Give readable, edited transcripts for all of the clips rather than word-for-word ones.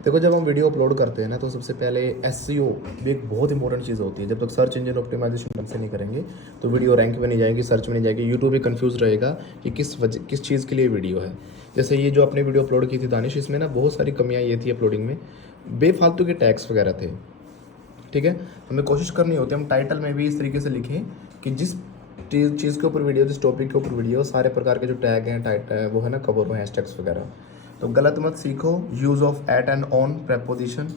देखो, जब हम वीडियो अपलोड करते हैं ना, तो सबसे पहले एसईओ भी एक बहुत इंपॉर्टेंट चीज़ होती है। जब तक सर्च इंजन ऑप्टिमाइजेशन ढंग से नहीं करेंगे तो वीडियो रैंक में नहीं जाएगी, सर्च में नहीं जाएगी। यूट्यूब भी कंफ्यूज रहेगा कि किस चीज़ के लिए वीडियो है। जैसे ये जो आपने वीडियो अपलोड की थी दानिश, इसमें ना बहुत सारी कमियाँ ये थी अपलोडिंग में, बेफालतू के टैग्स वगैरह थे। ठीक है, हमें कोशिश करनी होती है हम टाइटल में भी इस तरीके से लिखें कि जिस चीज़ के ऊपर वीडियो, जिस टॉपिक के ऊपर वीडियो, सारे प्रकार के जो टैग हैं टाइटल है वो है ना कवर हो, हैशटैग्स वगैरह। तो गलत मत सीखो। Use of at and on preposition,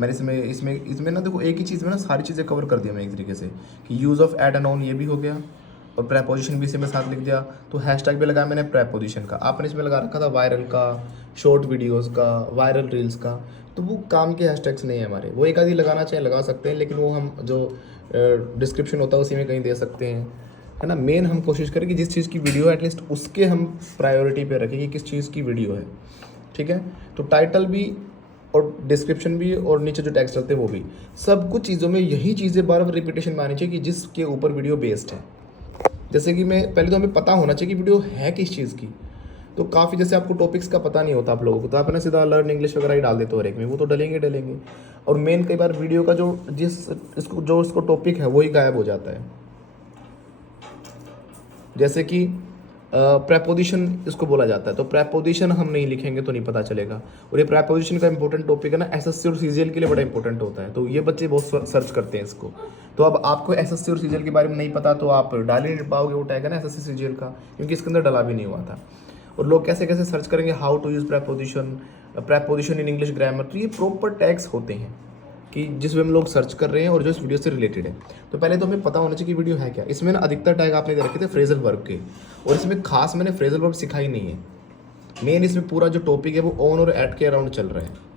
मैंने इसमें इसमें इसमें ना देखो, एक ही चीज़ में ना सारी चीज़ें कवर कर दिया मैं एक तरीके से कि use of at and on ये भी हो गया और प्रेपोजिशन भी इसी में साथ लिख दिया। तो हैशटैग भी लगाया मैंने प्रेपोजिशन का, आपने इसमें लगा रखा था वायरल का, शॉर्ट वीडियोस का, वायरल रील्स का। तो वो काम के हैशटैग्स नहीं है हमारे, वो एक आधी लगाना चाहे लगा सकते हैं, लेकिन वो हम जो डिस्क्रिप्शन होता है उसी में कहीं दे सकते हैं, है ना। मेन हम कोशिश करें कि जिस चीज़ की वीडियो है एटलीस्ट उसके हम प्रायोरिटी पे रखें कि किस चीज़ की वीडियो है। ठीक है, तो टाइटल भी और डिस्क्रिप्शन भी और नीचे जो टैग्स चलते हैं वो भी, सब कुछ चीज़ों में यही चीज़ें बार बार रिपीटेशन में आनी चाहिए कि जिसके ऊपर वीडियो बेस्ड है। जैसे कि मैं पहले तो हमें पता होना चाहिए कि वीडियो है किस चीज़ की। तो काफ़ी जैसे आपको टॉपिक्स का पता नहीं होता आप लोगों को, तो आप ना सीधा लर्न इंग्लिश वगैरह ही डाल देते हो हर एक में, वो तो डलेंगे। और मेन कई बार वीडियो का जो इसको टॉपिक है वही गायब हो जाता है। जैसे कि प्रेपोजिशन इसको बोला जाता है, तो प्रेपोजिशन हम नहीं लिखेंगे तो नहीं पता चलेगा। और ये प्रेपोजिशन का इंपॉर्टेंट टॉपिक है ना, एसएससी और सीजीएल के लिए बड़ा इंपॉर्टेंट होता है, तो ये बच्चे बहुत सर्च करते हैं इसको। तो अब आपको एसएससी और सीजीएल के बारे में नहीं पता तो आप डाल ही नहीं पाओगे वो टैग है ना एसएससी सीजीएल का, क्योंकि इसके अंदर डला भी नहीं हुआ था। और लोग कैसे कैसे सर्च करेंगे how to use preposition in English grammar, तो ये प्रॉपर टैग्स होते हैं कि जिस वे हम लोग सर्च कर रहे हैं और जो इस वीडियो से रिलेटेड है। तो पहले तो हमें पता होना चाहिए कि वीडियो है क्या। इसमें ना अधिकतर टैग आपने दे रखे थे फ्रेजल वर्ब के, और इसमें खास मैंने फ्रेजल वर्ब सिखाई नहीं है। मेन इसमें पूरा जो टॉपिक है वो ऑन और एट के अराउंड चल रहा है।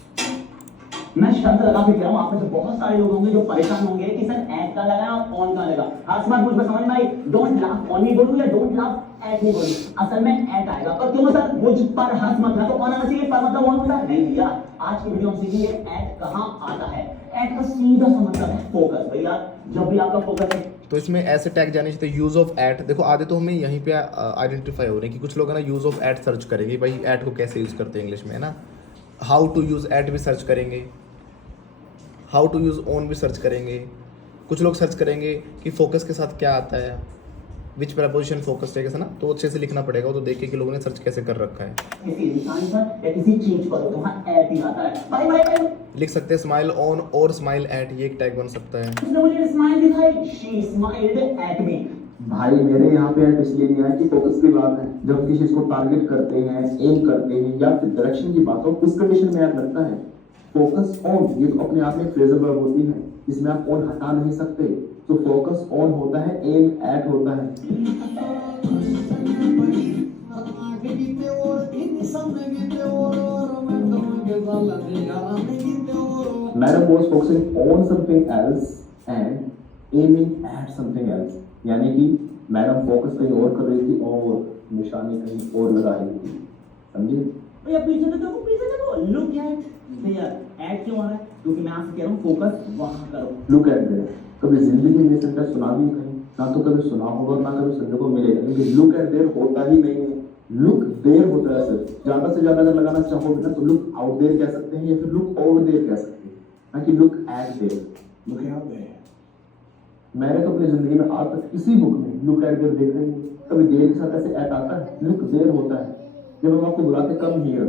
मैं शर्त लगा के कह रहा हूं, आप में से बहुत सारे लोग होंगे जो परेशान होंगे कि सर ऐड का लगा ऑन का लगा। हर बात मुझ में समझ में आई, डोंट लाफ ऑन नहीं बोलूं या डोंट लाफ ऐड नहीं बोलूं, असल में ऐड आएगा। पर क्यों सर मुझ पर हंस मत ना, तो ऑन आना चाहिए, पर मतलब ऑन होता है नहीं भैया। आज की वीडियो में सीखिए ऐड कहां आता है। ऐड का सीधा सा मतलब है फोकस। भैया जब भी आपका फोकस है, तो इसमें ऐसे टैग जाने चाहिए यूज़ ऑफ एट। देखो आधे तो हमें यहीं पे आइडेंटिफाई हो रहे हैं कि कुछ लोग है ना यूज़ ऑफ एट सर्च करेंगे, भाई एट को कैसे यूज़ करते हैं इंग्लिश में, है ना। हाउ टू यूज़ एट भी सर्च करेंगे, हाउ टू यूज़ ऑन भी सर्च करेंगे। कुछ लोग सर्च करेंगे कि फोकस के साथ क्या आता है, विच प्रपोजिशन फोकस है ना, तो अच्छे से लिखना पड़ेगा। वो तो देख के कि लोगों ने सर्च कैसे कर रखा है। किसी इंसान पर या किसी चीज पर तो वहां ऐड ही आता है। भाई भाई लिख सकते हैं स्माइल ऑन और स्माइल एट, ये एक टैग बन सकता है। उसने मुझे स्माइल दिखाई, शी स्माइल्ड एट मी। भाई मेरे यहाँ पे ऐड इसलिए नहीं आया कि फोकस की बात है। जब हम किसी चीज को टारगेट करते हैं, एम करते हैं या फिर डायरेक्शन की बात हो, उस कंडीशन में ऐड लगता है। फोकस ऑन ये तो अपने आप में फ्रेजल वर्ब होती है, इसमें आप ऑन हटा नहीं सकते। तो फोकस ऑन होता है, एम एट होता है। Madam was focusing on something else and aiming at something else, यानी कि मैडम फोकस कहीं और कर रही थी और निशानी कहीं और लगा रही थी, समझे? भैया पीछे तो देखो, पीछे देखो, लुक एट। भैया ऐड क्यों आ रहा है? क्योंकि मैं आपसे कह रहा हूँ फोकस वहां करो। लुक एट देयर, कभी जिंदगी में सेंटेंस सुना भी कहीं ना, तो कभी सुना होगा ना कभी सुनने को मिलेगा, लेकिन लुक एट देयर होता ही नहीं है। लुक देयर होता है सिर्फ। ज्यादा से ज्यादा अगर लगाना चाहोगे ना तो लुक आउट देयर कह सकते हैं या फिर लुक ओवर देयर कह सकते हैं, ना कि look at there. Look at there. मैंने तो अपनी जिंदगी में आज तक किसी बुक में लुक एट देयर देखा ही नहीं। कभी देयर के साथ ऐसे एट आता है, लुक देयर होता है। जब हम आपको बुलाते कम हियर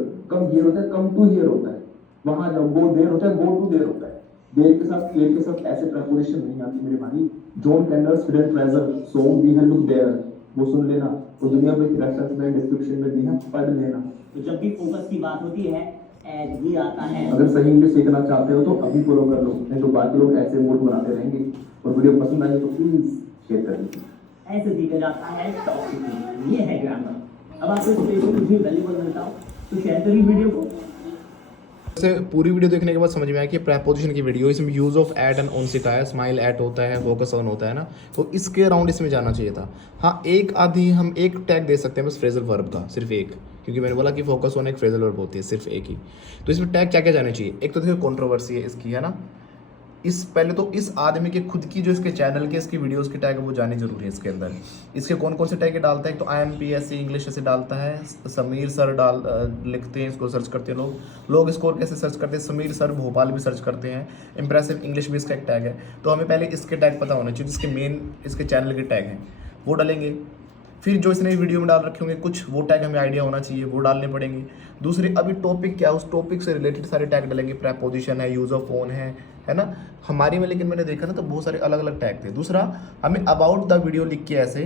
होता है, कम टू हियर होता है। वहां जब गो देयर होता है, गो टू देयर होता है। देयर के साथ क्लियर के साथ ऐसे प्रेपोजिशन नहीं आती मेरे भाई। जॉन कैंडर्स हिडन ट्रेजर सॉन्ग भी है, लुक देयर, वो सुन लेना। वो दुनिया भर की रेफरेंस में डिस्क्रिप्शन में दी है, पढ़ लेना। तो जब भी फोकस की बात होती है ऐड ही आता है। अगर सही इंग्लिश सीखना चाहते हो तो अभी फॉलो कर लो, नहीं तो बाकी लोग ऐसे मूड बनाते रहेंगे। और वीडियो पसंद आई तो प्लीज शेयर कर दीजिए। ऐसे सीखा जाता है टॉपिक, ये है ग्रामर। अब आपको इस वीडियो कुछ भी वैल्यूबल मिलता हो तो शेयर करिए वीडियो को। से पूरी वीडियो देखने के बाद समझ में आया कि प्रेपोजिशन की वीडियो, इसमें use of at and on सिखाया, स्माइल एट होता है, फोकस ऑन होता है ना, तो इसके अराउंड इसमें जाना चाहिए था। हाँ, एक आधी हम एक टैग दे सकते हैं बस फ्रेजल वर्ब का, सिर्फ एक, क्योंकि मैंने बोला कि फोकस ऑन एक फ्रेजल वर्ब होती है, सिर्फ एक ही। तो इसमें टैग क्या क्या जाने चाहिए? एक तो देखो कंट्रोवर्सी है इसकी, है ना, इस पहले तो इस आदमी के खुद की जो इसके चैनल के इसकी वीडियोस की टैग है वो जानी जरूरी है इसके अंदर। इसके कौन कौन से टैग डालता है, तो IMPSC इंग्लिश ऐसे डालता है, समीर सर लिखते हैं, इसको सर्च करते हैं लोग स्कोर कैसे सर्च करते हैं, समीर सर भोपाल भी सर्च करते हैं, इंप्रेसिव इंग्लिश भी इसका एक टैग है। तो हमें पहले इसके टैग पता होना चाहिए, जिसके मेन इसके चैनल के टैग हैं वो डालेंगे। फिर जो इसने वीडियो में डाल रखे होंगे कुछ वो टैग हमें आइडिया होना चाहिए, वो डालने पड़ेंगे। दूसरे अभी टॉपिक क्या है, उस टॉपिक से रिलेटेड सारे टैग डालेंगे, प्रेपोजिशन है, यूज ऑफ फोन है ना हमारी में। लेकिन मैंने देखा ना तो बहुत सारे अलग अलग टैग थे। दूसरा हमें अबाउट द वीडियो लिख के ऐसे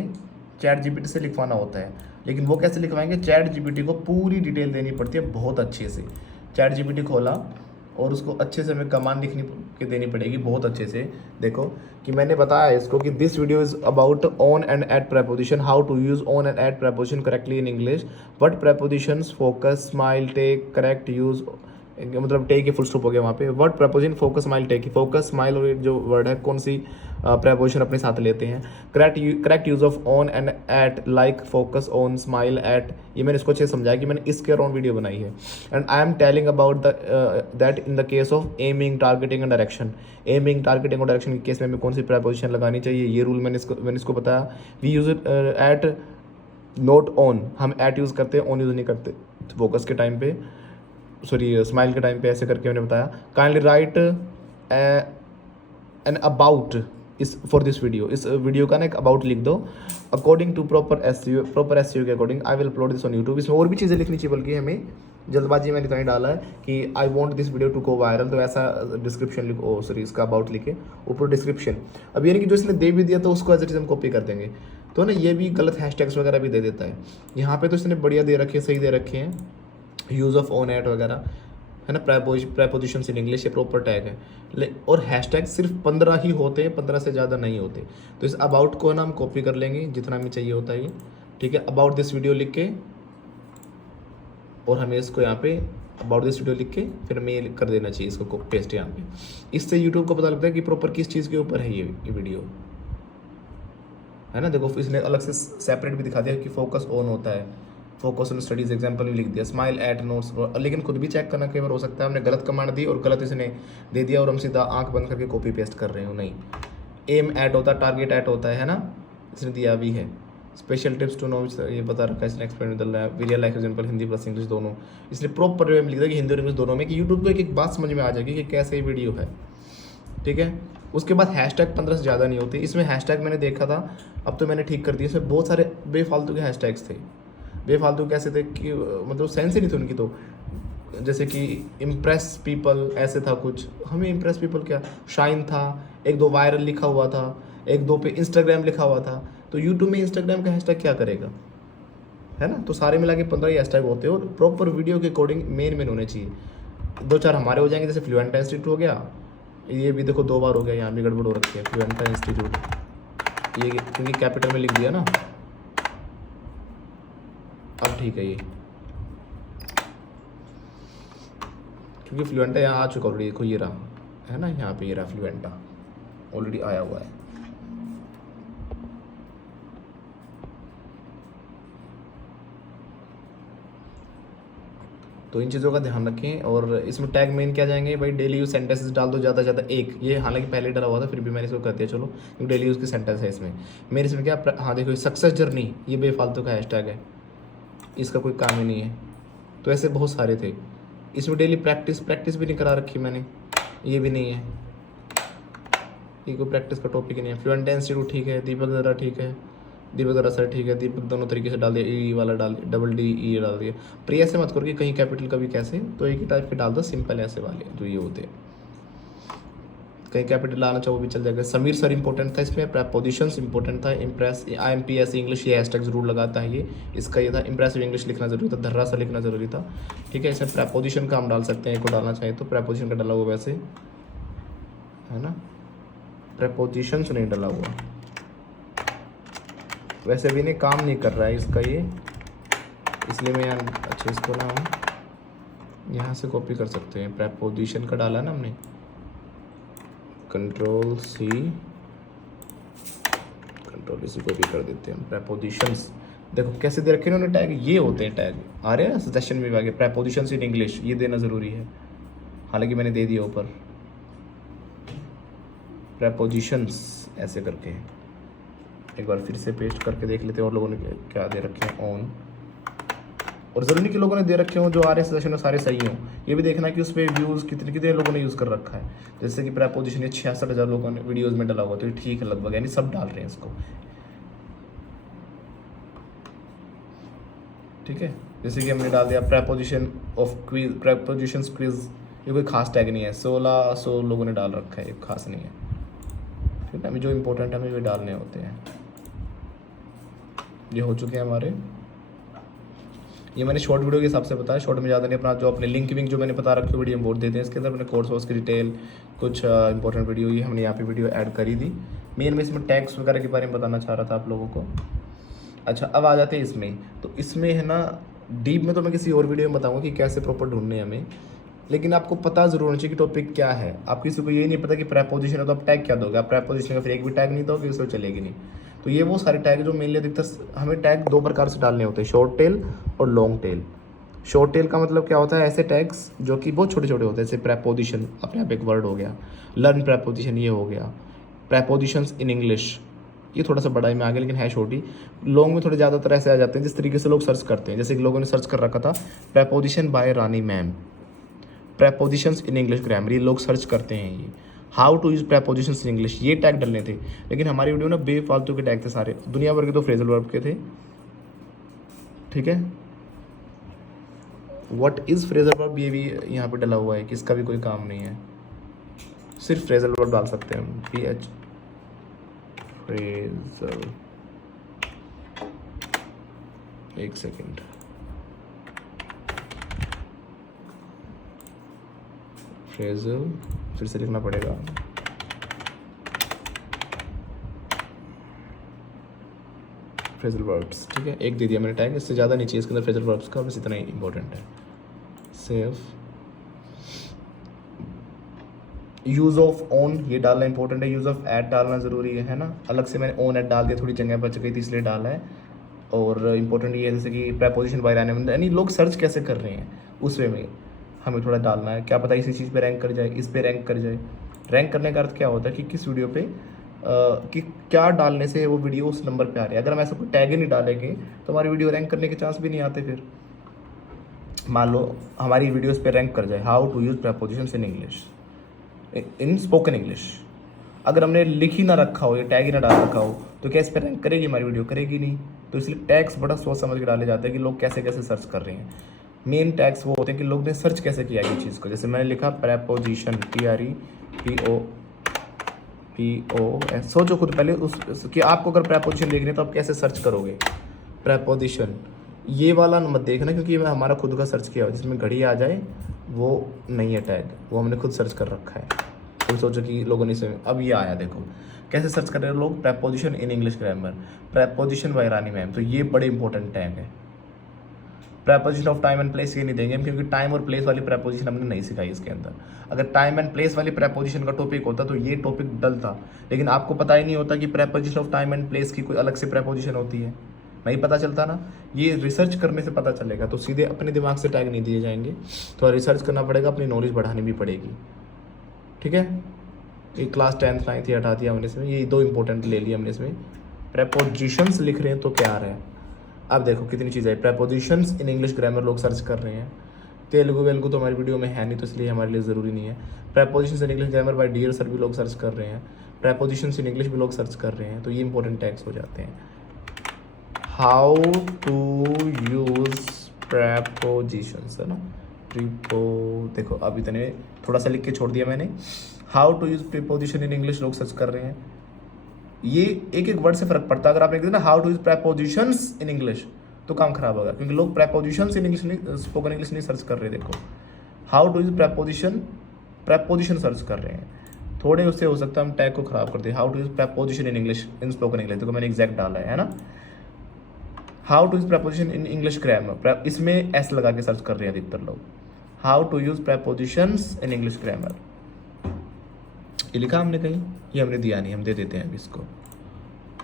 ChatGPT से लिखवाना होता है, लेकिन वो कैसे लिखवाएंगे, ChatGPT को पूरी डिटेल देनी पड़ती है बहुत अच्छे से। ChatGPT खोला और उसको अच्छे से हमें कमांड लिखनी के देनी पड़ेगी बहुत अच्छे से। देखो कि मैंने बताया इसको कि this video is about on and at preposition, how to use on and at preposition correctly in English, what prepositions, focus, smile, take, correct use, मतलब टेक के फुल स्टॉप हो गया वहाँ पे। Word preposition, focus, smile, take, focus, smile और जो word है कौन सी प्रेपोजिशन अपने साथ लेते हैं, correct use of on and at, like, focus, on, smile, at. ये मैंने इसको अच्छे से समझाया कि मैंने इसके अराउंड वीडियो बनाई है। And I am telling about that in the case of aiming, targeting and direction. Aiming, targeting और डायरेक्शन के केस में हमें कौन सी प्रेपोजिशन लगानी चाहिए, ये रूल मैंने इसको बताया। We use it at, not on, हम एट यूज़ करते हैं, ऑन यूज़ नहीं करते फोकस के टाइम पे, सॉरी स्माइल के टाइम पे, ऐसे करके मैंने बताया। काइंडली राइट एन अबाउट इस फॉर दिस वीडियो, इस वीडियो का ना एक अबाउट लिख दो अकॉर्डिंग टू प्रॉपर SEO के according. I will upload this on YouTube. इसमें और भी चीज़ें लिखनी चाहिए, बल्कि हमें जल्दबाजी में इतना ही डाला है कि I want this video to go viral, तो ऐसा डिस्क्रिप्शन लिखो, सॉरी इसका अबाउट लिखे ऊपर डिस्क्रिप्शन। अब यानी कि जो इसने दे भी दिया तो उसको एज इट इज हम कॉपी कर देंगे, तो ना ये भी गलत हैशटैग्स वगैरह भी दे देता है। यहाँ पे तो इसने बढ़िया दे रखे, सही दे रखे हैं, यूज़ ऑफ ऑन एट वगैरह है ना, प्रेपोजिशंस इन इंग्लिश, ये प्रॉपर टैग है। और हैशटैग सिर्फ 15 ही होते हैं, 15 से ज़्यादा नहीं होते। तो इस अबाउट को ना हम कॉपी कर लेंगे जितना हमें चाहिए होता है ये, ठीक है। अबाउट दिस वीडियो लिख के और हमें इसको यहाँ पे अबाउट दिस वीडियो लिख के फिर हमें ये कर देना चाहिए, इसको पेस्ट यहाँ पे। इससे यूट्यूब को पता लगता है कि प्रॉपर किस चीज़ के ऊपर है ये वीडियो, है ना। देखो इसने अलग से सेपरेट भी दिखा दिया कि फोकस ऑन होता है, फोकस ऑन स्टडीज एग्जाम्पल भी लिख दिया, स्माइल एट नोट्स। लेकिन खुद भी चेक करना कई बार हो सकता है हमने गलत कमांड दी और गलत इसने दे दिया और हम सीधा आंख बंद करके कॉपी पेस्ट कर रहे हो, नहीं। एम एट होता है, टारगेट एट होता है ना, इसने दिया भी है। स्पेशल टिप्स टू नो, ये बता रखा है इसने, explain with real life example, Hindi plus English दोनों। इसलिए प्रॉपर वे में लिख दिया कि हिंदी और इंग्लिश दोनों में, कि यूट्यूब को एक बात समझ में आ जाएगी कि कैसे ये वीडियो है, ठीक है। उसके बाद हैशटैग 15 से ज़्यादा नहीं होते। इसमें हैशटैग मैंने देखा था, अब तो मैंने ठीक कर दिया, इसमें बहुत सारे बेफालतू के हैशटैग्स थे। बेफालतू कैसे थे कि मतलब सेंस ही नहीं थी उनकी, तो जैसे कि इम्प्रेस पीपल ऐसे था कुछ, हमें इम्प्रेस पीपल क्या, शाइन था, एक दो वायरल लिखा हुआ था, एक दो पे इंस्टाग्राम लिखा हुआ था। तो यूट्यूब में इंस्टाग्राम का हैशटैग क्या करेगा, है ना। तो सारे मिला के 15 ही हैशटैग होते हैं और प्रॉपर वीडियो के अकॉर्डिंग मेन होने चाहिए। 2-4 हमारे हो जाएंगे, जैसे फ्लुएंटा इंस्टीट्यूट हो गया, ये भी देखो 2 बार हो गया, यहाँ भी गड़बड़ हो रखी है, फ्लुएंटा इंस्टीट्यूट, ये क्योंकि कैपिटल में लिख दिया ना, अब ठीक है ये, क्योंकि फ्लुएंटा यहाँ आ चुका ऑलरेडी, देखो ये रहा है ना, यहाँ पे ये रहा फ्लुएंटा ऑलरेडी आया हुआ है। तो इन चीज़ों का ध्यान रखें। और इसमें टैग मेन क्या जाएंगे भाई, डेली यूज सेंटेंसेस डाल दो, ज़्यादा से ज़्यादा एक। ये हालांकि पहले डरा हुआ था, फिर भी मैंने इसको कर दिया, चलो क्योंकि डेली यूज़ की सेंटेंस है इसमें। मेरे इसमें क्या, हाँ देखो सक्सेस जर्नी, ये बेफालतू का हैशटैग है, इसका कोई काम ही नहीं है। तो ऐसे बहुत सारे थे। इसमें डेली प्रैक्टिस भी नहीं करा रखी मैंने, ये भी नहीं है, ये कोई प्रैक्टिस का टॉपिक ही नहीं है। फ्लुएंटा इंस्टीट्यूट ठीक है, दीपक दरा ठीक है, दीपक दरा सर ठीक है, दीपक दोनों तरीके से डाल दिया, ई वाला डाल दिया, डबल डी ई डाल दिया। पर ऐसे मत करो कि कहीं कैपिटल कभी कैसे, तो एक ही टाइप के डाल दो, सिंपल ऐसे वाले जो ये होते हैं। कहीं कैपिटल लाना चाहो वो भी चल जाएगा। समीर सर इंपॉर्टेंट था इसमें, प्रेपोजिशंस इंपॉर्टेंट था, इम्प्रेस IMPSC इंग्लिश ये हैशटैग जरूर लगाता है, ये इसका ये था। इंप्रेसिव इंग्लिश लिखना जरूरी था, धर्रा सा लिखना जरूरी था, ठीक है। इसमें प्रेपोजिशन का हम डाल सकते हैं, एक को डालना चाहिए तो प्रेपोजिशन का डाला हुआ वैसे, है ना, प्रेपोजिशंस नहीं डाला हुआ, वैसे भी नहीं काम नहीं कर रहा है इसका ये, इसलिए मैं अच्छा इसको ना यहाँ से कॉपी कर सकते हैं। प्रेपोजिशन का डाला ना हमने, Ctrl+C कॉपी कर देते हैं हम। प्रेपोजिशंस देखो कैसे दे रखे उन्होंने टैग, ये होते हैं टैग, आ रहे हैं ना सजेशन में आगे, प्रेपोजिशंस इन इंग्लिश, ये देना ज़रूरी है, हालांकि मैंने दे दिया ऊपर, prepositions ऐसे करके। एक बार फिर से पेस्ट करके देख लेते हैं और लोगों ने क्या दे रखे हैं ऑन। और ज़रूरी नहीं कि लोगों ने दे रखे हों जो आ रहे हैं सेशन में सारे सही हों, ये भी देखना कि उस पर व्यूज़ कितने कितने लोगों ने यूज़ कर रखा है। जैसे कि प्रेपोजिशन 66,000 लोगों ने वीडियोज़ में डाला हुआ, तो ये ठीक है लगभग, यानी सब डाल रहे हैं इसको। ठीक है, जैसे कि हमने डाल दिया preposition of quiz, prepositions quiz, ये कोई खास टैग नहीं है, 1600 लोगों ने डाल रखा है, ये खास नहीं है। ठीक है, हमें जो इम्पोर्टेंट है हमें ये डालने होते हैं। ये हो चुके हैं हमारे, ये मैंने शॉर्ट वीडियो के हिसाब से बताया, शॉर्ट में ज़्यादा नहीं, अपना जो अपने लिंक विंक जो मैंने बता रखी वीडियो में बोर्ड देते हैं, इसके अंदर मैंने कोर्स वोर्स की डिटेल कुछ इंपॉर्टेंट वीडियो ये हमने यहाँ पे वीडियो ऐड करी दी। मेन में इसमें टैग्स वगैरह के बारे में बताना चाह रहा था आप लोगों को। अच्छा, अब आ जाते हैं इसमें, तो इसमें है ना डीप में तो मैं किसी और वीडियो में बताऊँगा कि कैसे प्रॉपर ढूंढने हैं हमें, लेकिन आपको पता जरूर होना चाहिए कि टॉपिक क्या है। आप किसी को ये नहीं पता कि प्रेपोजिशन है तो आप टैग क्या दोगे, आप प्रेपोजिशन का फिर एक भी टैग नहीं दोगे, उससे चलेगी नहीं। तो ये वो सारे टैग जो मेनली अधिकतर हमें टैग दो प्रकार से डालने होते हैं, शॉर्ट टेल और लॉन्ग टेल। शॉर्ट टेल का मतलब क्या होता है, ऐसे टैग्स जो कि बहुत छोटे छोटे होते हैं, जैसे प्रेपोजिशन अपने आप एक वर्ड हो गया, लर्न प्रेपोजिशन ये हो गया, प्रेपोजिशंस इन इंग्लिश ये थोड़ा सा बड़ा ही में आ गया लेकिन है छोटी। लॉन्ग में थोड़े ज़्यादातर ऐसे आ जाते हैं जिस तरीके से लोग सर्च करते हैं, जैसे कि लोगों ने सर्च कर रखा था preposition by Rani ma'am, prepositions in English grammar, ये लोग सर्च करते हैं। ये how to use prepositions in English, ये टैग डलने थे, लेकिन हमारी वीडियो में बेफालतू के टैग थे सारे, दुनिया भर के तो फ्रेजल वर्ब के थे। ठीक है, व्हाट इज़ फ्रेजल वर्ब ये भी यहाँ पे डला हुआ है कि इसका भी कोई काम नहीं है, सिर्फ फ्रेजल वर्ब डाल सकते हैं हम, PH फ्रेजल। एक सेकेंड, फ्रेजल फिर से लिखना पड़ेगा, फ्रेजल वर्ब्स। ठीक है, एक दे दिया मैंने टैग, इससे ज़्यादा नहीं चाहिए इसके अंदर फ्रेजल वर्ब्स का, बस इतना ही इंपॉर्टेंट है। सेव यूज़ ऑफ ऑन ये डालना इंपॉर्टेंट है, यूज़ ऑफ एट डालना ज़रूरी है ना, अलग से मैंने ऑन एट डाल दिया, थोड़ी जगह बच गई थी इसलिए डाला है। और इम्पोर्टेंट ये है जैसे कि प्रेपोजिशन बाय रानी, यानी लोग सर्च कैसे कर रहे हैं उस वे में हमें थोड़ा डालना है, क्या पता इसी चीज़ पे रैंक कर जाए, इस पे रैंक कर जाए। रैंक करने का अर्थ क्या होता है कि किस वीडियो पे कि क्या डालने से वो वीडियो उस नंबर पे आ रही है। अगर हम ऐसा कोई टैग ही नहीं डालेंगे तो हमारी वीडियो रैंक करने के चांस भी नहीं आते। फिर मान लो हमारी वीडियोस पे रैंक कर जाए how to use prepositions in English, in spoken English, अगर हमने लिख ही ना रखा हो या टैग ही ना डाल रखा हो तो क्या इस पर रैंक करेगी हमारी वीडियो? करेगी नहीं। तो इसलिए टैग्स बड़ा सोच समझ के डाले जाते हैं कि लोग कैसे कैसे सर्च कर रहे हैं। मेन टैग्स वो होते हैं कि लोग ने सर्च कैसे किया ये चीज़ को। जैसे मैंने लिखा प्रेपोजिशन, PREPOS, सोचो खुद पहले उस कि आपको अगर प्रेपोजिशन देखनी है तो आप कैसे सर्च करोगे। प्रेपोजिशन ये वाला मत देखना क्योंकि ये हमारा खुद का सर्च किया हो, जिसमें घड़ी आ जाए वो नहीं है टैग, वो हमने खुद सर्च कर रखा है। तो सोचो कि लोगों ने इसे, अब ये आया देखो कैसे सर्च कर रहे हैं लोग, preposition in English grammar, preposition by Rani ma'am, तो ये बड़े इंपॉर्टेंट टैग है। Preposition of time and place ये नहीं देंगे क्योंकि टाइम और प्लेस वाली प्रेपोजिशन हमने नहीं सिखाई इसके अंदर। अगर टाइम एंड प्लेस वाली प्रेपोजिशन का टॉपिक होता तो ये टॉपिक डल था, लेकिन आपको पता ही नहीं होता कि preposition of time and place की कोई अलग से प्रेपोजिशन होती है, नहीं पता चलता ना। ये रिसर्च करने से पता चलेगा, तो सीधे अपने दिमाग से टैग नहीं दिए जाएंगे, तो रिसर्च करना पड़ेगा, अपनी नॉलेज बढ़ानी भी पड़ेगी। ठीक है, ये क्लास 10th 9th ही हटा दिया हमने इसमें, ये दो इंपॉर्टेंट ले लिया हमने इसमें। प्रेपोजिशंस लिख रहे हैं तो क्या आ रहा है, अब देखो कितनी चीज़ें है। प्रेपोजिशंस इन इंग्लिश ग्रामर लोग सर्च कर रहे हैं, तेलुगु वेलुगु तो हमारी वीडियो में है नहीं तो इसलिए हमारे लिए ज़रूरी नहीं है। Prepositions in English grammar by dear sir भी लोग सर्च कर रहे हैं, प्रेपोजिशंस इन इंग्लिश भी लोग सर्च कर रहे हैं, तो ये इंपॉर्टेंट टैग्स हो जाते हैं। हाउ टू यूज़ प्रेपोजिशंस है ना, देखो अब इतने थोड़ा सा लिख के छोड़ दिया मैंने। How to use preposition in English लोग सर्च कर रहे हैं, ये एक एक वर्ड से फर्क पड़ता है। अगर आपने कहा ना how to use prepositions in English तो काम खराब होगा, क्योंकि लोग प्रेपोजिशंस इन इंग्लिश नहीं, स्पोकन इंग्लिश नहीं सर्च कर रहे। देखो how to use preposition search कर रहे हैं, थोड़े उससे हो सकता है हम टैग को खराब कर दें। How to use preposition in English in spoken English, देखो मैंने एग्जैक्ट डाला है ना। How to use preposition in English grammar, इसमें एस लगा के सर्च कर रहे हैं अधिकतर लोग। How to use prepositions in English grammar, ये लिखा हमने कहीं, ये हमने दिया नहीं, हम दे देते हैं अभी इसको।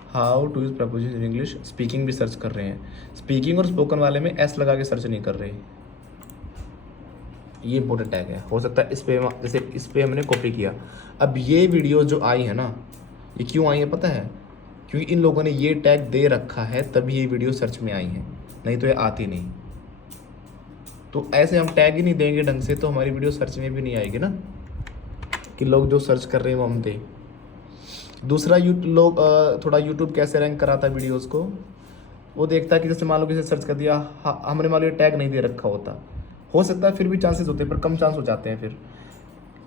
How to use preposition in English, speaking भी सर्च कर रहे हैं, स्पीकिंग और स्पोकन वाले में एस लगा के सर्च नहीं कर रहे, ये इंपॉर्टेंट टैग है। हो सकता है इस पे जैसे इस पे हमने कॉपी किया। अब ये वीडियो जो आई है ना, ये क्यों आई है पता है? क्योंकि इन लोगों ने ये टैग दे रखा है, तभी ये वीडियो सर्च में आई है, नहीं तो ये आती नहीं। तो ऐसे हम टैग ही नहीं देंगे ढंग से तो हमारी वीडियो सर्च में भी नहीं आएगी ना, कि लोग जो सर्च कर रहे हैं वो हम दें। दूसरा लोग थोड़ा यूट्यूब कैसे रैंक कराता है वीडियोज़ को, वो देखता है कि जैसे मान लो किसी सर्च कर दिया, हमने मान लो ये टैग नहीं दे रखा होता, हो सकता है फिर भी चांसेस होते हैं, पर कम चांस हो जाते हैं। फिर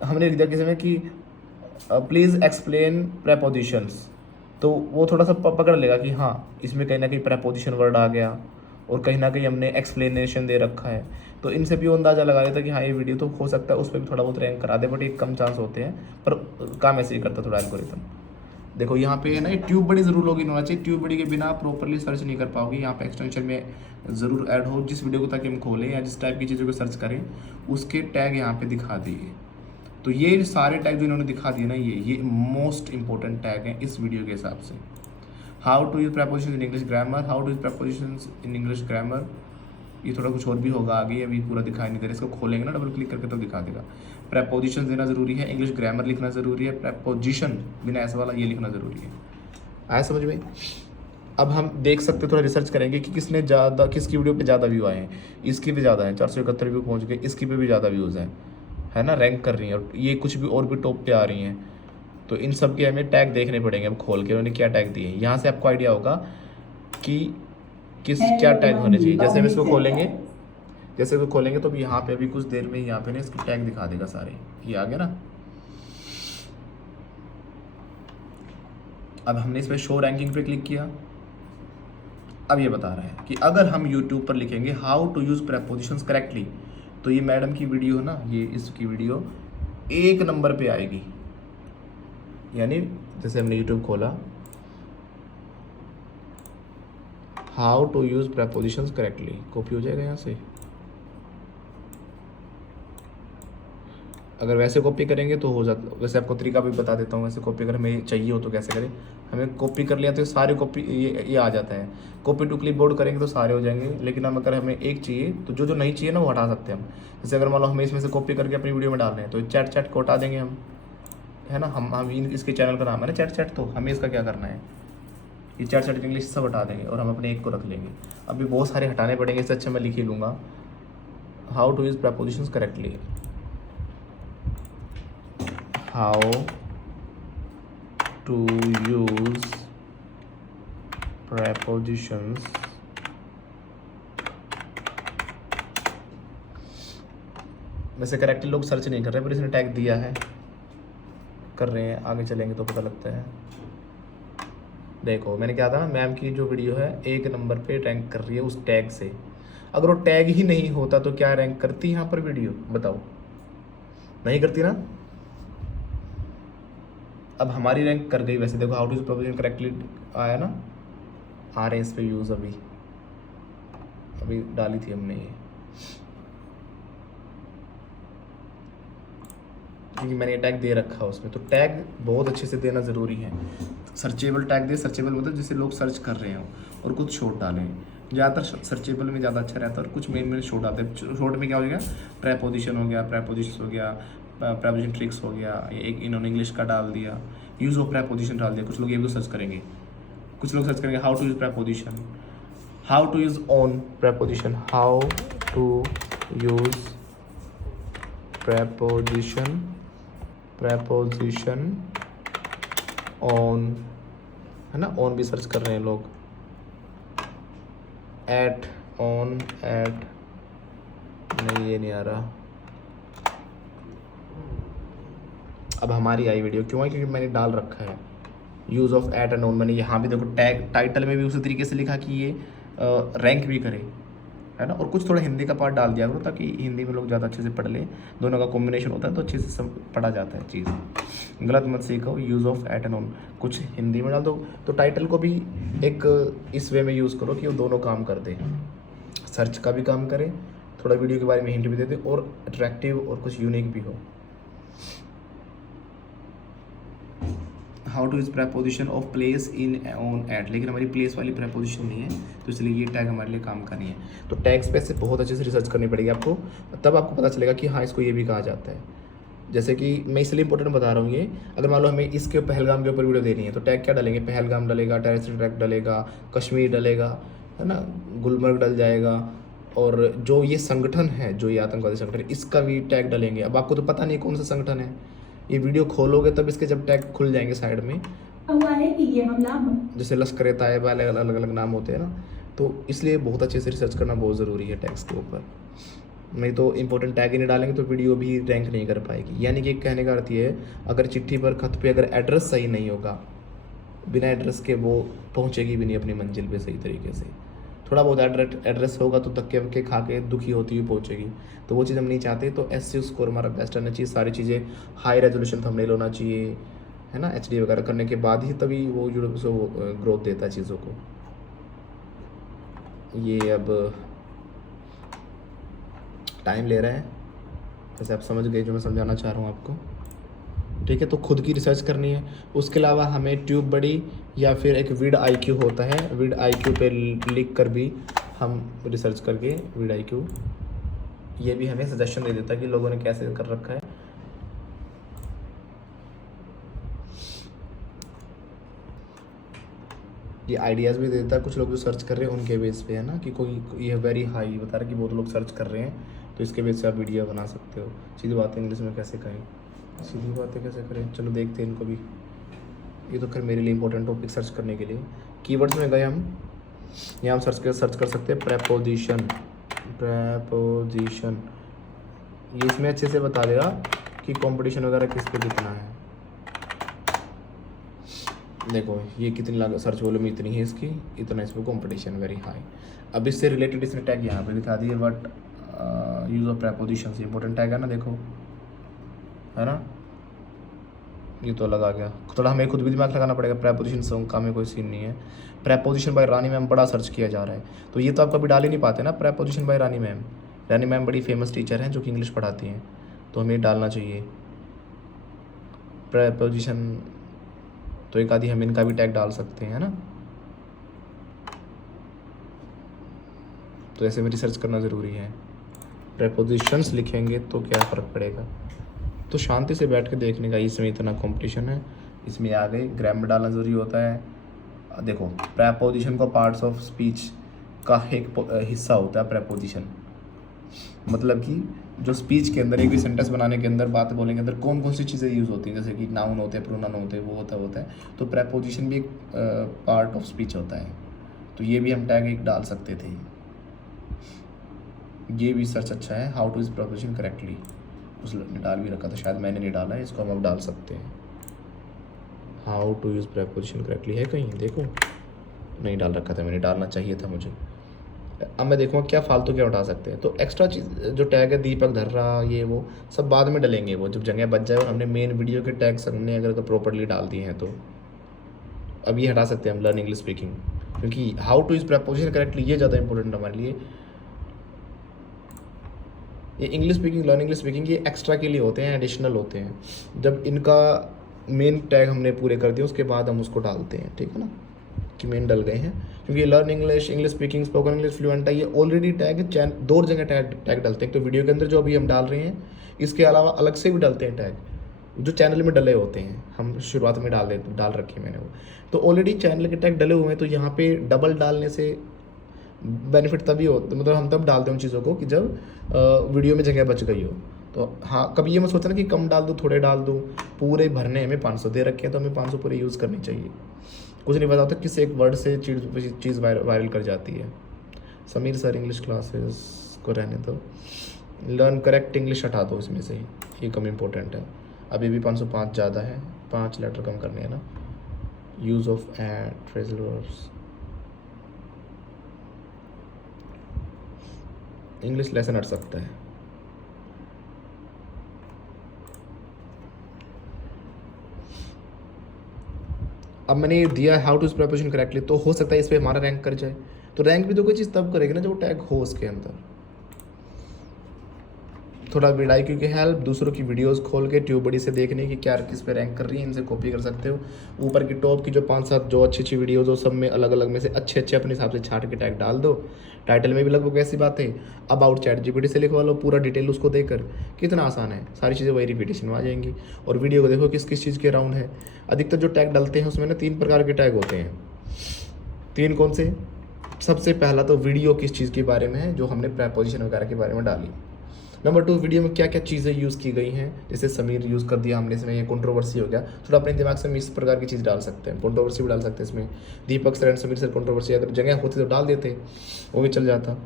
हमने लिख दिया किसी में कि प्लीज़ एक्सप्लेन प्रेपोजिशंस, तो वो थोड़ा सा पकड़ लेगा कि हाँ इसमें कहीं ना कहीं प्रेपोजिशन वर्ड आ गया और कहीं ना कहीं हमने एक्सप्लेनेशन दे रखा है, तो इनसे भी वो अंदाज़ा लगा लेता कि हाँ ये वीडियो तो हो सकता है उस पर भी थोड़ा बहुत रैंक करा दे, बट ये कम चांस होते हैं, पर काम ऐसे ही करता थोड़ा एल्गोरिथम। देखो यहाँ पे है ना, ये ट्यूब बड़ी ज़रूर लॉगिन होना चाहिए, ट्यूब बड़ी के बिना प्रॉपरली सर्च नहीं कर पाओगे। यहाँ पे एक्सटेंशन में ज़रूर ऐड हो, जिस वीडियो को ताकि हम खोलें या जिस टाइप की चीज़ों को सर्च करें उसके टैग यहाँ पे दिखा दिए। तो ये सारे टैग जो इन्होंने दिखा दिए ना, ये मोस्ट इंपॉर्टेंट टैग हैं इस वीडियो के हिसाब से। How to use preposition in English grammar, how to use preposition in English grammar, ये थोड़ा कुछ और भी होगा आगे, अभी पूरा दिखाई नहीं दे रहा, इसको खोलेंगे ना डबल क्लिक करके तो दिखा देगा। प्रेपोजिशन देना ज़रूरी है, इंग्लिश ग्रामर लिखना ज़रूरी है, प्रेपोजिशन बिना ऐसा वाला ये लिखना ज़रूरी है। आया समझ में? अब हम देख सकते थोड़ा रिसर्च करेंगे कि किसने ज़्यादा, किसकी वीडियो पे ज़्यादा व्यू आए हैं। इसकी भी ज़्यादा है, 471 व्यू पहुँच गए, इसकी पे भी ज़्यादा व्यूज़ हैं, है ना, रैंक कर रही हैं, और ये कुछ भी और भी टॉप पे आ रही हैं। तो इन सब के हमें टैग देखने पड़ेंगे अब खोल के, उन्होंने क्या टैग दिए हैं। यहाँ से आपको आइडिया होगा कि क्या टैग होने चाहिए। जैसे हम इसको खोलेंगे तो भी यहाँ पे अभी कुछ देर में यहाँ पे ना इसके टैग दिखा देगा सारे, ये आ गया ना। अब हमने इस पर शो रैंकिंग पे क्लिक किया, अब ये बता रहा है कि अगर हम यूट्यूब पर लिखेंगे how to use prepositions correctly, तो ये मैडम की वीडियो है ना, ये इसकी वीडियो 1 नंबर पे आएगी। यानी जैसे हमने यूट्यूब खोला, how to use prepositions correctly, copy हो जाएगा यहाँ से। अगर वैसे कॉपी करेंगे तो हो जाता, वैसे आपको तरीका भी बता देता हूँ, वैसे कॉपी अगर हमें चाहिए हो तो कैसे करें। हमें कॉपी कर लिया तो सारे कॉपी ये आ जाता है। कॉपी टू क्लिपबोर्ड करेंगे तो सारे हो जाएंगे, लेकिन हम अगर हमें एक चाहिए तो जो नहीं चाहिए ना वो हटा सकते हैं हम। जैसे अगर मान लो हमें इसमें से कॉपी करके अपनी वीडियो में डाल रहे हैं तो चैट को हटा देंगे हम, है ना। हम इसके चैनल का नाम है ना चैट, तो हमें इसका क्या करना है, ये चैट इंग्लिश सब हटा देंगे और हम अपने एक को रख लेंगे। अभी बहुत सारे हटाने पड़ेंगे, इससे अच्छा मैं लिख ही लूँगा how to use prepositions correctly, how to use prepositions वैसे करेक्टली लोग सर्च नहीं कर रहे, पर इसने टैग दिया है, कर रहे हैं, आगे चलेंगे तो पता लगता है। देखो मैंने क्या था, मैम की जो वीडियो है 1 नंबर पे रैंक कर रही है उस टैग से। अगर वो टैग ही नहीं होता तो क्या रैंक करती यहाँ पर वीडियो, बताओ, नहीं करती ना। अब हमारी रैंक कर गई वैसे। देखो how to use preposition correctly आया ना, आ रहे हैं इस पे व्यूज़, अभी डाली थी हमने ये, क्योंकि मैंने टैग दे रखा है उसमें। तो टैग बहुत अच्छे से देना ज़रूरी है। सर्चेबल टैग दे, सर्चेबल मतलब जिसे लोग सर्च कर रहे हो, और कुछ शॉर्ट डालें। ज़्यादातर सर्चेबल में ज़्यादा अच्छा रहता है, और कुछ मेन शॉर्ट डालते हैं। शॉर्ट में क्या हो गया, प्रेपोजिशन हो गया, प्रेपोजिशन हो गया, प्रेपोजिशन ट्रिक्स हो गया, एक इन्होंने इंग्लिश का डाल दिया, यूज़ ऑफ प्रेपोजिशन डाल दिया। कुछ लोग ये भी सर्च करेंगे, कुछ लोग सर्च करेंगे how to use preposition, how to use on preposition, how to use preposition on, है ना, ऑन भी सर्च कर रहे हैं लोग, एट, ऑन, एट, नहीं ये नहीं आ रहा। अब हमारी आई वीडियो क्यों है, क्योंकि मैंने डाल रखा है use of at and on. मैंने यहाँ भी देखो टैग टाइटल में भी उसी तरीके से लिखा कि ये रैंक भी करे, है ना। और कुछ थोड़ा हिंदी का पार्ट डाल दिया करो ताकि हिंदी में लोग ज़्यादा अच्छे से पढ़ लें, दोनों का कॉम्बिनेशन होता है तो अच्छे से सब पढ़ा जाता है चीज़। गलत मत सीखो, use of at and on कुछ हिंदी में डाल दो, तो टाइटल को भी एक इस वे में यूज़ करो कि वो दोनों काम कर दे, सर्च का भी काम करे, थोड़ा वीडियो के बारे में हिंट भी दे दे, और अट्रैक्टिव और कुछ यूनिक भी हो। How to is preposition of place in on at, लेकिन हमारी प्लेस वाली प्रेपोजिशन नहीं है, तो इसलिए ये टैग हमारे लिए काम का नहीं है। तो टैग्स पे से बहुत अच्छे से रिसर्च करनी पड़ेगी आपको, तब आपको पता चलेगा कि हाँ इसको ये भी कहा जाता है। जैसे कि मैं इसलिए इंपॉर्टेंट बता रहा हूँ ये, अगर मान लो हमें इसके पहलगाम के ऊपर वीडियो देनी है तो टैग क्या डालेंगे, पहलगाम डलेगा, टेररिस्ट अटैक डलेगा, कश्मीर डलेगा, है ना, गुलमर्ग डल जाएगा, और जो ये संगठन है, जो ये आतंकवादी संगठन है, इसका भी टैग डलेंगे। अब आपको तो पता नहीं कौन सा संगठन है, ये वीडियो खोलोगे तब इसके जब टैग खुल जाएंगे साइड में, हुआ है कि ये हमला जैसे लश्कर तैयबा अलग अलग नाम होते हैं ना, तो इसलिए बहुत अच्छे से रिसर्च करना बहुत ज़रूरी है टैग्स के ऊपर। नहीं तो इंपॉर्टेंट टैग ही नहीं डालेंगे तो वीडियो भी रैंक नहीं कर पाएगी। यानी कि कहने का अर्थ ये है, अगर चिट्ठी पर खत पे अगर एड्रेस सही नहीं होगा, बिना एड्रेस के वो पहुंचेगी भी नहीं अपनी मंजिल पे सही तरीके से। थोड़ा बहुत एड्रेस होगा तो धक्के वक्के खा के दुखी होती हुई पहुंचेगी, तो वो चीज़ हम नहीं चाहते। तो SEO स्कोर हमारा बेस्ट आना चाहिए, सारी चीज़ें हाई रेजोल्यूशन थंबनेल होना चाहिए, है ना, HD वगैरह करने के बाद ही तभी वो यूट्यूब से ग्रोथ देता है चीज़ों को। ये अब टाइम ले रहा है, जैसे आप समझ गए जो मैं समझाना चाह रहा हूँ आपको, ठीक है। तो खुद की रिसर्च करनी है। उसके अलावा हमें ट्यूब बड़ी या फिर एक विड IQ होता है, विड IQ पे लिख कर भी हम रिसर्च करके विड IQ, ये भी हमें सजेशन दे देता है कि लोगों ने कैसे कर रखा है। ये आइडियाज़ भी देता है कुछ लोग जो सर्च कर रहे हैं उनके बेस पे, है ना, कि कोई ये वेरी हाई बता रहा है कि बहुत लोग सर्च कर रहे हैं, तो इसके बेस से आप वीडियो बना सकते हो। सीधी बात है इंग्लिश में कैसे करें, सीधी बातें कैसे करें, चलो देखते हैं इनको भी। ये तो खैर मेरे लिए इंपॉर्टेंट टॉपिक सर्च करने के लिए। कीवर्ड्स में गए हम, यहाँ हम सर्च कर सकते हैं प्रेपोजिशन, ये इसमें अच्छे से बता देगा कि कंपटीशन वगैरह किस पे कितना है। देखो ये कितनी लागत, सर्च वॉल्यूम इतनी है इसकी, इतना इस पर कंपटीशन वेरी हाई। अब इससे रिलेटेड इसने टैग यहाँ पे दिखा दिए, बट यूज ऑफ प्रेपोजिशन से इंपॉर्टेंट टैग है ना, देखो, है ना, ये तो अलग आ गया। थोड़ा हमें खुद भी दिमाग लगाना पड़ेगा, प्रेपोजिशन सॉन्ग का में कोई सीन नहीं है। प्रेपोजिशन बाय रानी मैम बड़ा सर्च किया जा रहा है, तो ये तो आप कभी डाल ही नहीं पाते ना, preposition by Rani ma'am. Rani ma'am बड़ी फेमस टीचर हैं जो कि इंग्लिश पढ़ाती हैं, तो हमें डालना चाहिए प्रेपोजिशन। तो एक आधी हम इनका भी टैग डाल सकते हैं, है ना। तो ऐसे में रिसर्च करना ज़रूरी है। प्रेपोजिशंस लिखेंगे तो क्या फ़र्क पड़ेगा, तो शांति से बैठ के देखने का। इसमें इतना कंपटीशन है, इसमें आ गए, ग्रामर डालना ज़रूरी होता है। देखो प्रेपोजिशन को पार्ट्स ऑफ स्पीच का एक हिस्सा होता है प्रेपोजिशन, मतलब कि जो स्पीच के अंदर एक भी सेंटेंस बनाने के अंदर, बात बोलने के अंदर कौन कौन सी चीज़ें यूज़ होती हैं, जैसे कि नाउन होते हैं, प्रोनाउन होते हैं, वो होता है। तो प्रेपोजिशन भी एक पार्ट ऑफ स्पीच होता है, तो ये भी हम टैग एक डाल सकते थे। ये भी सर्च अच्छा है, how to use preposition correctly, उसने डाल भी रखा था, शायद मैंने नहीं डाला है, इसको हम अब डाल सकते हैं। How to use preposition correctly है कहीं, देखो नहीं डाल रखा था मैंने, डालना चाहिए था मुझे। अब मैं देखूँगा क्या फालतू क्या उठा सकते हैं। तो एक्स्ट्रा चीज़ जो टैग है, दीपक धर्रा, ये वो सब बाद में डलेंगे, वो जब जगह बच जाए और हमने मेन वीडियो के टैग्स हमने अगर प्रॉपरली डाल दिए हैं तो अब ये हटा सकते हैं हम, लर्न इंग्लिश स्पीकिंग, क्योंकि how to use preposition correctly ये ज़्यादा इंपॉर्टेंट हमारे लिए। ये English speaking, learn English speaking, ये एक्स्ट्रा के लिए होते हैं, एडिशनल होते हैं। जब इनका मेन टैग हमने पूरे कर दिए उसके बाद हम उसको डालते हैं, ठीक है ना, कि मेन डल गए हैं। क्योंकि learn English, English speaking, spoken English, fluent है, ये ऑलरेडी टैग दो जगह टैग डलते हैं। तो वीडियो के अंदर जो अभी हम डाल रहे हैं, इसके अलावा अलग से भी डलते हैं टैग जो चैनल में डले होते हैं, हम शुरुआत में डाल रखे मैंने वो। तो ऑलरेडी चैनल के टैग डले हुए हैं, तो यहाँ पे डबल डालने से बेनिफिट तभी हो, मतलब हम तब डालते हैं उन चीज़ों को कि जब वीडियो में जगह बच गई हो। तो हाँ, कभी ये मैं सोचा ना कि कम डाल दूँ, थोड़े डाल दूँ, पूरे भरने हमें 500 दे रखे हैं, तो हमें 500 पूरे यूज़ करनी चाहिए। कुछ नहीं पता होता किस एक वर्ड से चीज़ वायरल कर जाती है। समीर सर इंग्लिश क्लासेस को रहने दो, लर्न करेक्ट इंग्लिश हटा दो इसमें से, ये कम इम्पोर्टेंट है। अभी भी 505 ज़्यादा है, 5 लेटर कम करने हैं ना। Use of add, phrasal words, English lesson हट सकता है। अब मैंने दिया how to use preposition correctly, तो हो सकता है इस पर हमारा रैंक कर जाए। तो रैंक भी तो कोई चीज़ तब करेगी ना जब वो टैग हो उसके अंदर। थोड़ा वीडियो की हेल्प, दूसरों की वीडियोस खोल के ट्यूब बड़ी से देखने की क्या किस पे रैंक कर रही है, इनसे कॉपी कर सकते हो। ऊपर की टॉप की जो 5-7 जो अच्छी वीडियोस हो, सब में अलग अलग में से अच्छे अपने हिसाब से छाट के टैग डाल दो। टाइटल में भी लगभग वैसी बात है। अबाउट ChatGPT से लिखवा लो पूरा डिटेल उसको देकर, कितना आसान है, सारी चीज़ें वही रिपीटेशन में आ जाएंगी। और वीडियो को देखो किस किस चीज़ के अराउंड है। अधिकतर जो टैग डालते हैं उसमें ना 3 प्रकार के टैग होते हैं। 3 कौन से? सबसे पहला तो वीडियो किस चीज़ के बारे में है, जो हमने प्रेपोजिशन वगैरह के बारे में डाली। नंबर 2, वीडियो में क्या क्या चीज़ें यूज़ की गई हैं, जैसे समीर यूज़ कर दिया हमने इसमें, ये कंट्रोवर्सी हो गया। थोड़ा अपने दिमाग से हम इस प्रकार की चीज़ डाल सकते हैं, कंट्रोवर्सी भी डाल सकते हैं इसमें। Deepak sir and Sameer sir controversy, अगर जगह होती तो डाल देते, वो भी चल जाता।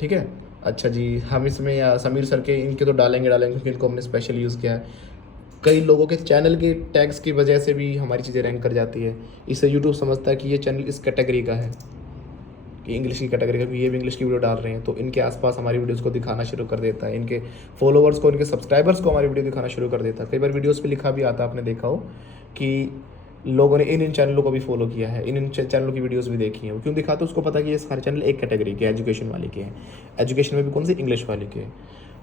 ठीक है, अच्छा जी, हम इसमें या समीर सर के इनके तो डालेंगे क्योंकि इनको हमने स्पेशल यूज़ किया है। कई लोगों के चैनल के टैग्स की वजह से भी हमारी चीज़ें रैंक कर जाती है। इससे यूट्यूब समझता है कि ये चैनल इस कैटेगरी का है, कि इंग्लिश की कैटेगरी का, ये भी इंग्लिश की वीडियो डाल रहे हैं, तो इनके आसपास हमारी वीडियोस को दिखाना शुरू कर देता है। इनके फॉलोअर्स को, इनके सब्सक्राइबर्स को हमारी वीडियो दिखाना शुरू कर देता है। कई बार वीडियोस पे लिखा भी आता है, आपने देखा हो कि लोगों ने इन चैनलों को भी फॉलो किया है, इन चैनलों की वीडियोस भी देखी हैं। वो क्यों दिखाते हैं? उसको पता है कि ये सारे चैनल एक कैटेगरी के, एजुकेशन वाले के हैं। एजुकेशन में भी कौन से? इंग्लिश वाले के।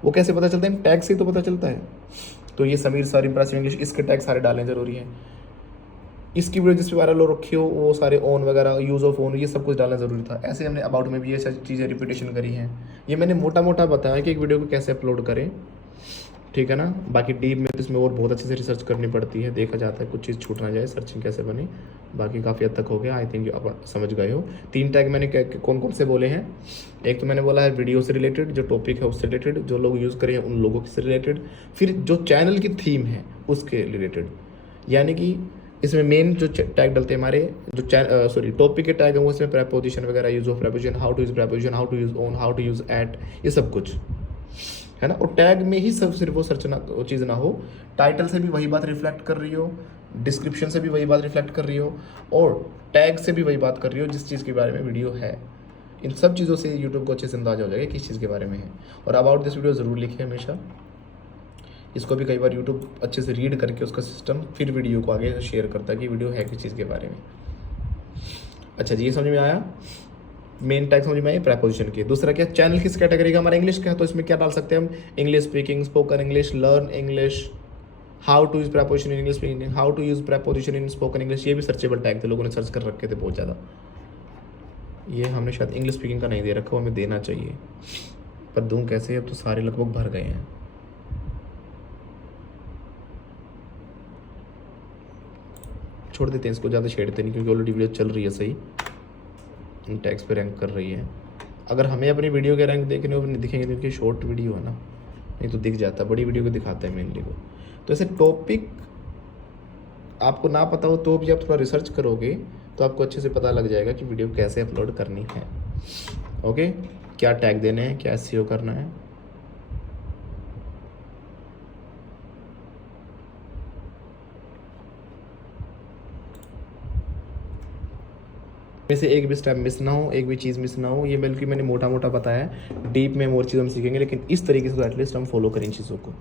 वो कैसे पता चलता है? टैग से ही तो पता चलता है। तो ये समीर सर इंप्रेसिव इंग्लिश, इसके टैग सारे डालने ज़रूरी हैं। इसकी वीडियो जिस पे वायरल हो रखी हो, वो सारे ऑन वगैरह, यूज़ ऑफ ऑन, ये सब कुछ डालना ज़रूरी था। ऐसे हमने अबाउट में भी ये सारी चीज़ें रिपीटेशन करी हैं। ये मैंने मोटा मोटा बताया कि एक वीडियो को कैसे अपलोड करें, ठीक है ना। बाकी डीप में इसमें और बहुत अच्छे से रिसर्च करनी पड़ती है, देखा जाता है कुछ चीज़ छूट ना जाए, सर्चिंग कैसे बनी। बाकी काफ़ी हद तक हो गया, आई थिंक आप समझ गए हो। 3 टैग मैंने कौन कौन से बोले हैं? एक तो मैंने बोला है वीडियो से रिलेटेड, जो टॉपिक है उससे रिलेटेड, जो लोग यूज़ करें उन लोगों से रिलेटेड। फिर जो चैनल की थीम है उसके रिलेटेड, यानी कि इसमें मेन जो टैग डलते हैं हमारे, जो टॉपिक के टैग हैं वो इसमें प्रेपोजिशन वगैरह, use of preposition, how to use preposition, how to use on, how to use at, ये सब कुछ है ना। और टैग में ही सब सिर्फ वो सर्च ना चीज़ ना हो, टाइटल से भी वही बात रिफ्लेक्ट कर रही हो, डिस्क्रिप्शन से भी वही बात रिफ्लेक्ट कर रही हो, और टैग से भी वही बात कर रही हो जिस चीज़ के बारे में वीडियो है। इन सब चीज़ों से यूट्यूब को अच्छे से अंदाजा हो जाएगा किस चीज़ के बारे में है। और अबाउट दिस वीडियो ज़रूर लिखें हमेशा। इसको भी कई बार यूट्यूब अच्छे से रीड करके उसका सिस्टम फिर वीडियो को आगे शेयर करता है कि वीडियो है किस चीज़ के बारे में। अच्छा जी, ये समझ में आया। मेन टैग समझ में आए प्रेपोजिशन के। दूसरा क्या? चैनल किस कैटेगरी का? हमारा इंग्लिश का है, तो इसमें क्या डाल सकते हैं हम? English speaking, spoken English, learn English, how to use preposition in English speaking, how to use preposition in spoken English. ये भी सर्चेबल टैग थे, लोगों ने सर्च कर रखे थे बहुत ज़्यादा। ये हमने शायद इंग्लिश स्पीकिंग का नहीं दे रखा, वो हमें देना चाहिए, पर दूँ कैसे? अब तो सारे लगभग भर गए हैं। छोड़ देते हैं इसको, ज़्यादा छेड़ते नहीं, क्योंकि ऑलरेडी वीडियो चल रही है सही, इन टैग्स पे रैंक कर रही है। अगर हमें अपनी वीडियो के रैंक देखने को नहीं दिखेंगे, क्योंकि शॉर्ट वीडियो है ना, नहीं तो दिख जाता, बड़ी वीडियो को दिखाते हैं मेनली को। तो ऐसे टॉपिक आपको ना पता हो तो भी आप थोड़ा रिसर्च करोगे तो आपको अच्छे से पता लग जाएगा कि वीडियो कैसे अपलोड करनी है। ओके, क्या टैग देने हैं, क्या SEO करना है। में से एक भी स्टेप मिस ना हो, एक भी चीज़ मिस ना हो। ये बल्कि मैंने मोटा मोटा बताया है, डीप में और चीज़ हम सीखेंगे, लेकिन इस तरीके से तो एटलीस्ट हम फॉलो करें इन चीज़ों को।